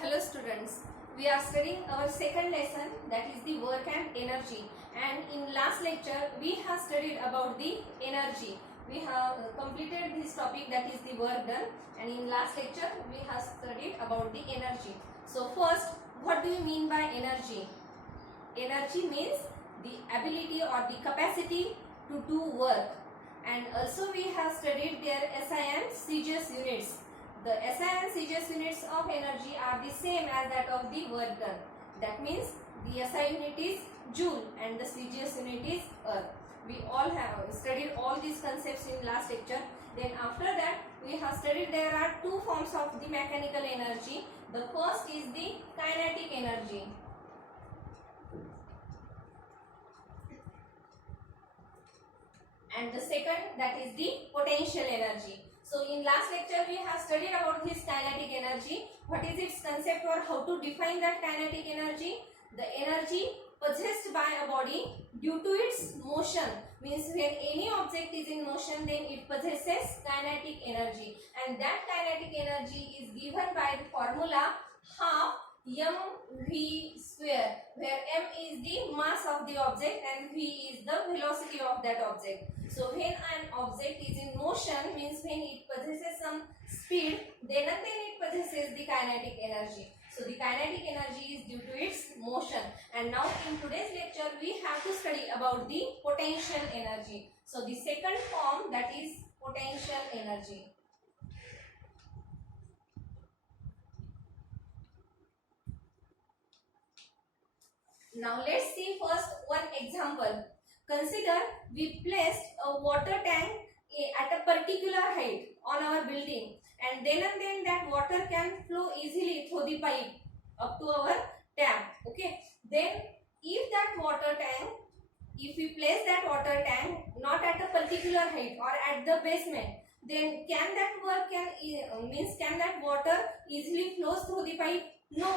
Hello students, we are studying our second lesson, that is the work and energy, and in last lecture we have studied about the energy. We have completed this topic, that is the work done, and in last lecture we have studied about the energy. So first, what do you mean by energy? Energy means the ability or the capacity to do work, and also we have studied their SI and CGS units. The SI and CGS units of energy are the same as that of the work done. That means the SI unit is joule and the CGS unit is earth. We all have studied all these concepts in last lecture. Then after that we have studied there are two forms of the mechanical energy. The first is the kinetic energy. And the second, that is the potential energy. So in last lecture we have studied about this kinetic energy. What is its concept or how to define that kinetic energy? The energy possessed by a body due to its motion, means when any object is in motion then it possesses kinetic energy, and that kinetic energy is given by the formula half mv square, where m is the mass of the object and v is the velocity of that object. So when an object is in motion, means when it possesses some speed, then it possesses the kinetic energy. So the kinetic energy is due to its motion. And now in today's lecture we have to study about the potential energy. So the second form, that is potential energy. Now let's see first one example. Consider we placed a water tank at a particular height on our building, and then that water can flow easily through the pipe up to our tap. Okay. Then if that water tank, if we place that water tank not at a particular height or at the basement, then can that water easily flows through the pipe? No.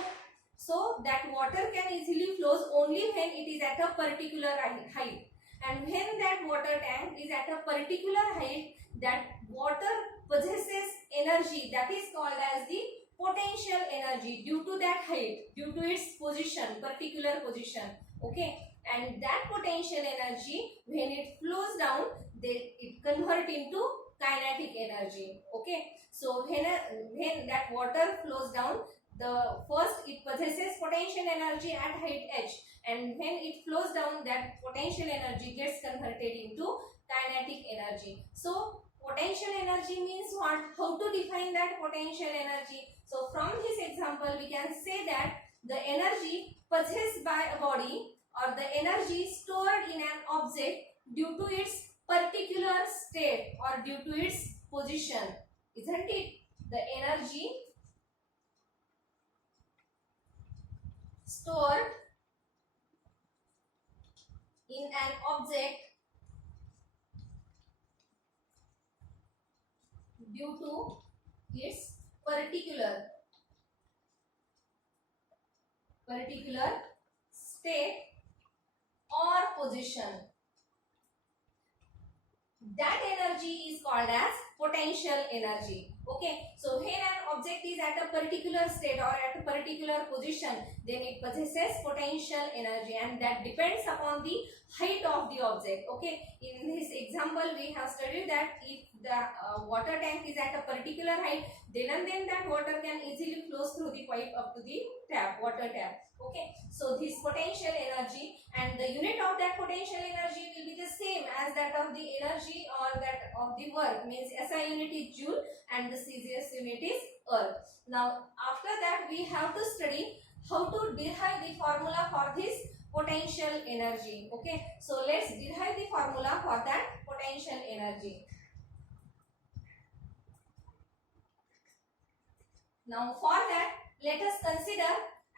So that water can easily flows only when it is at a particular height. And when that water tank is at a particular height, that water possesses energy that is called as the potential energy due to that height, due to its position, particular position. Okay. And that potential energy, when it flows down, it converts into kinetic energy. Okay. So when that water flows down, the first it possesses potential energy at height h, and when it flows down, that potential energy gets converted into kinetic energy. So potential energy means what? How to define that potential energy? So from this example we can say that the energy possessed by a body or the energy stored in an object due to its particular state or due to its position, isn't it? The energy stored in an object due to its particular state or position, that energy is called as potential energy. Okay. So when an object is at a particular state or at a particular position, then it possesses potential energy, and that depends upon the height of the object. Okay. In this example we have studied that if the water tank is at a particular height, then that water can easily flows through the pipe up to the water tap. Okay. So this potential energy, and the unit of that potential energy will be the same as that of the energy or that of the work, means SI unit is joule and the CGS unit is earth. Now after that we have to study how to derive the formula for this potential energy. Okay. So let's derive the formula for that potential energy. Now for that, let us consider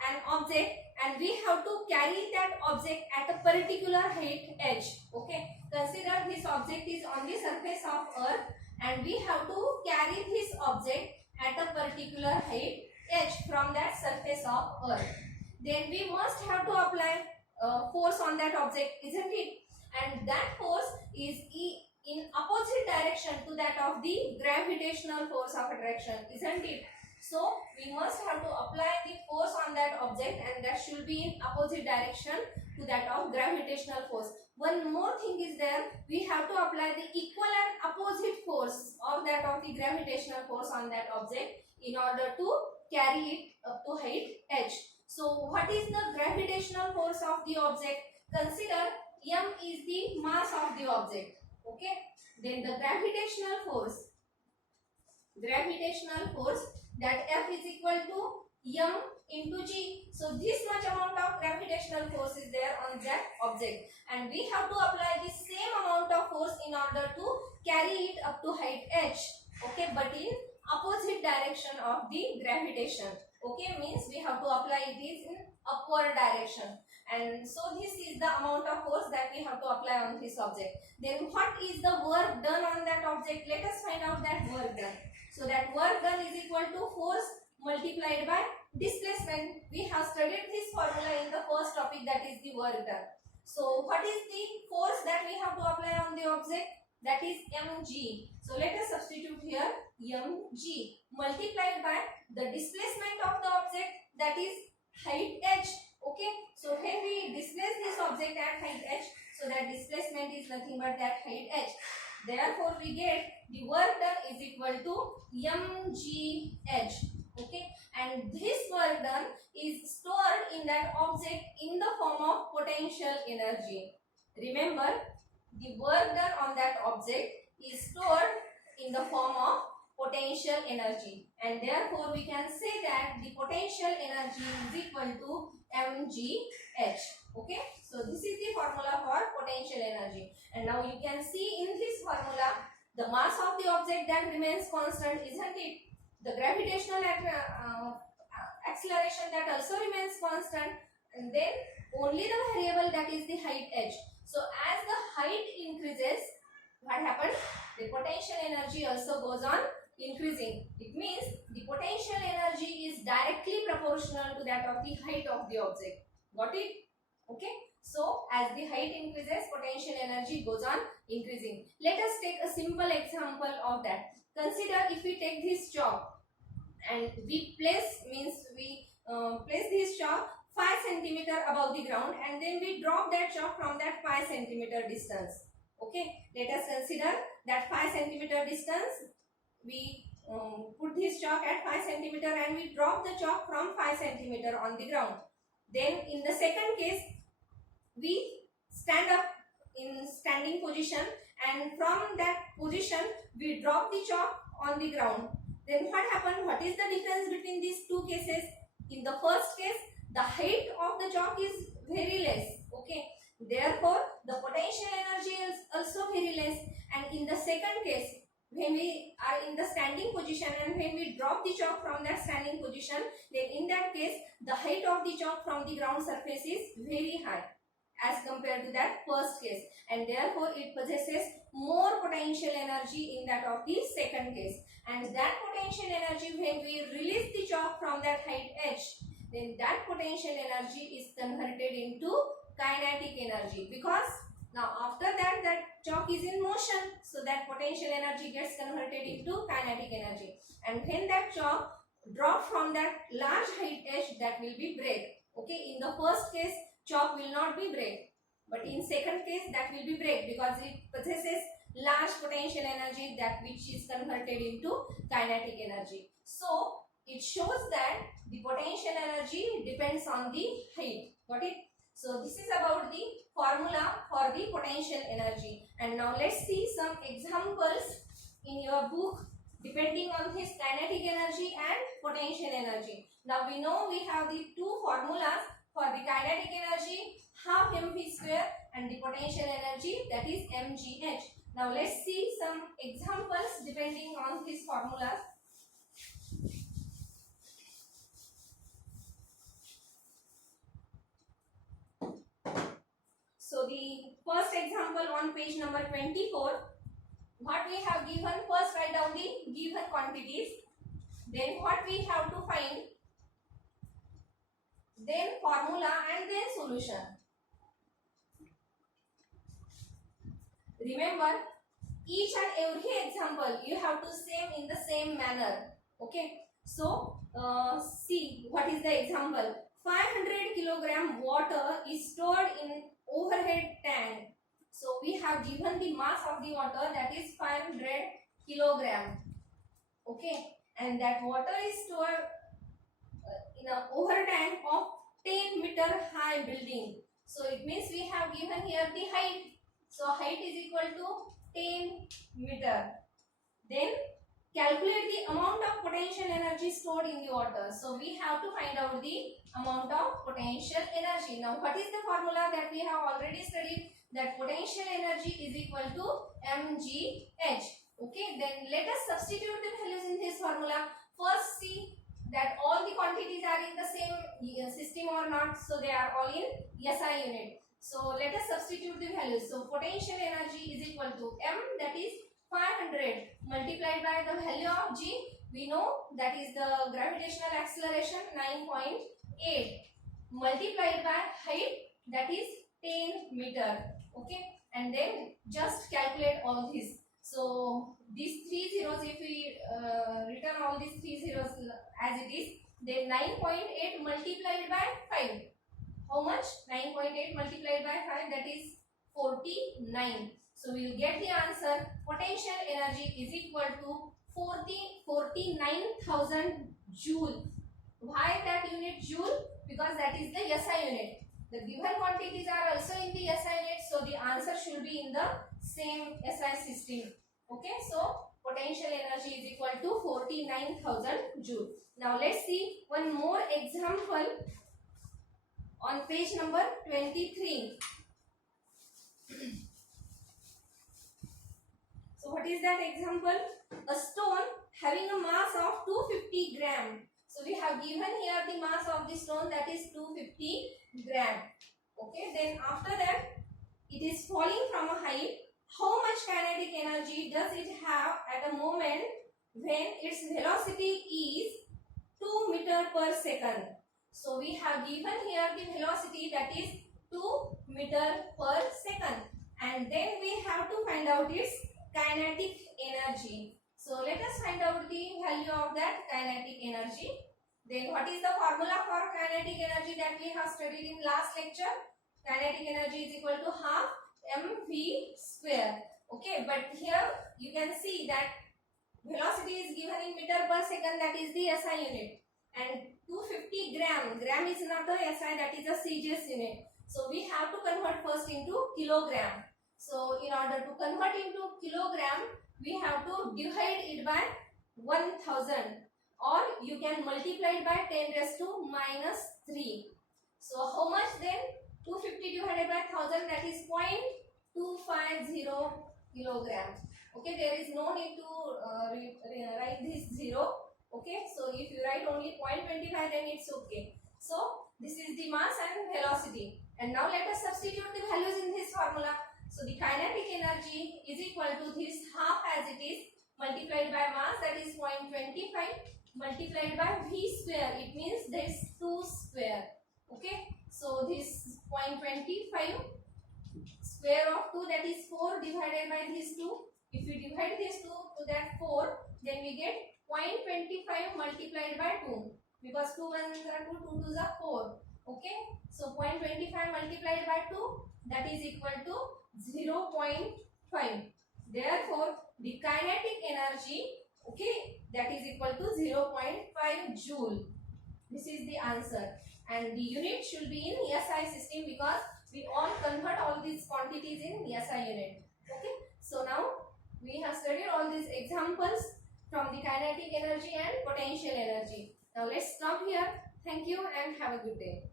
an object, and we have to carry that object at a particular height h. Okay. Consider this object is on the surface of earth, and we have to carry this object at a particular height h from that surface of earth. Then we must have to apply force on that object, isn't it? And that force is in opposite direction to that of the gravitational force of attraction, isn't it? So we must have to apply the force on that object, and that should be in opposite direction to that of gravitational force. One more thing is there, we have to apply the equal and opposite force of that of the gravitational force on that object in order to carry it up to height h. So what is the gravitational force of the object? Consider m is the mass of the object. Okay, then the gravitational force that F is equal to m into g. So this much amount of gravitational force is there on that object, and we have to apply the same amount of force in order to carry it up to height h. Okay, but in opposite direction of the gravitation. Okay, means we have to apply this in upward direction, and so this is the amount of force that we have to apply on this object. Then what is the work done on that object? Let us find out that work done. So that work done is equal to force multiplied by displacement. We have studied this formula in the first topic, that is the work done. So what is the force that we have to apply on the object? That is mg. So let us substitute here mg multiplied by the displacement of the object, that is height h. Okay, so when we displace this object at height h, so that displacement is nothing but that height h. Therefore we get the work done is equal to mgh. Okay, and this work done is stored in that object in the form of potential energy. Remember, the work done on that object is stored in the form of potential energy, and therefore we can say that the potential energy is equal to mgh. Okay, so this is the formula for potential energy, and now you can see in this formula the mass of the object that remains constant, isn't it? The gravitational acceleration that also remains constant, and then only the variable, that is the height h. So as the height increases, what happens? The potential energy also goes on increasing. It means the potential energy is directly proportional to that of the height of the object. Got it? Okay. So as the height increases, potential energy goes on increasing. Let us take a simple example of that. Consider if we take this chalk and we place this chalk 5 cm above the ground, and then we drop that chalk from that 5 cm distance. Okay, let us consider that 5 cm distance. We put this chalk at 5 cm and we drop the chalk from 5 cm on the ground. Then in the second case, we stand up in standing position, and from that position we drop the chalk on the ground. Then what happened? What is the difference between these two cases? In the first case, the height of the chalk is very less. Okay, therefore the potential energy is also very less. And in the second case, when we are in the standing position and when we drop the chalk from that standing position, then in that case the height of the chalk from the ground surface is very high as compared to that first case, and therefore it possesses more potential energy in that of the second case. And that potential energy, when we release the chalk from that height h, then that potential energy is converted into kinetic energy, because now after that chalk is in motion, so that potential energy gets converted into kinetic energy. And when that chalk drop from that large height h, that will be break. Okay, in the first case chalk will not be break, but in second case that will be break, because it possesses large potential energy, that which is converted into kinetic energy. So it shows that the potential energy depends on the height. Got it? So this is about the formula for the potential energy. And now let's see some examples in your book depending on this kinetic energy and potential energy. Now we know we have the two formulas for the kinetic energy, half mv square, and the potential energy, that is mgh. Now let's see some examples depending on these formulas. So the first example on page number 24, what we have given, first write down the given quantities, then what we have to find, then formula, and then solution. Remember, each and every example you have to same in the same manner. Okay, So see what is the example. 500 kilogram water is stored in overhead tank. So we have given the mass of the water, that is 500 kilogram. Okay, and that water is stored in a overhead tank of 10-meter high building. So it means we have given here the height. So height is equal to 10 meter. Then calculate the amount of potential energy stored in the water. So we have to find out the amount of potential energy. Now what is the formula that we have already studied? That potential energy is equal to mgh. Okay, then let us substitute the values in this formula. First see that all the quantities are in the same system or not. So they are all in SI unit. So let us substitute the values. So potential energy is equal to m, that is 500 multiplied by the value of g. We know that is the gravitational acceleration 9.8 multiplied by height, that is 10 meter. Okay, and then just calculate all this. So these three zeros, if we return all these three zeros as it is, then 9.8 multiplied by 5. How much? 9.8 multiplied by 5, that is 49. So we will get the answer. Potential energy is equal to 49,000 joule. Why that unit joule? Because that is the SI unit. The given quantities are also in the SI unit, so the answer should be in the same SI system. Okay, so potential energy is equal to 49,000 joule. Now let's see one more example on page number 23. So what is that example? A stone having a mass of 250 gram. So we have given here the mass of the stone, that is 250 gram. Okay, then after that it is falling from a height. How much kinetic energy does it have at a moment when its velocity is 2 meter per second? So we have given here the velocity, that is 2 meter per second, and then we have to find out its kinetic energy. So let us find out the value of that kinetic energy. Then what is the formula for kinetic energy that we have studied in last lecture? Kinetic energy is equal to half mv square. Okay, but here you can see that velocity is given in meter per second, that is the SI unit, and 250 gram, gram is not a SI, that is a CGS unit. So we have to convert first into kilogram. So in order to convert into kilogram, we have to divide it by 1000, or you can multiply it by 10 raised to minus 3. So how much then? 250 divided by 1000, that is 0.250 kilograms. Okay, there is no need to write this 0. Okay, so if you write only 0.25, then it's okay. So this is the mass and velocity. And now let us substitute the values in this formula. So the kinetic energy is equal to this half as it is multiplied by mass, that is 0.25, multiplied by v square. It means this 2 square. Okay, so this 0.25 square of 2, that is 4, divided by this 2. If we divide this 2 to that 4, then we get 0.25 multiplied by 2, because 2 ones are 2, 2 twos are 4. Okay, so 0.25 multiplied by 2, that is equal to 0.5. Therefore the kinetic energy, okay, that is equal to 0.5 joule. This is the answer, and the unit should be in SI system, because we all convert all these quantities in SI unit. Okay, so now we have studied all these examples from the kinetic energy and potential energy. Now let's stop here. Thank you and have a good day.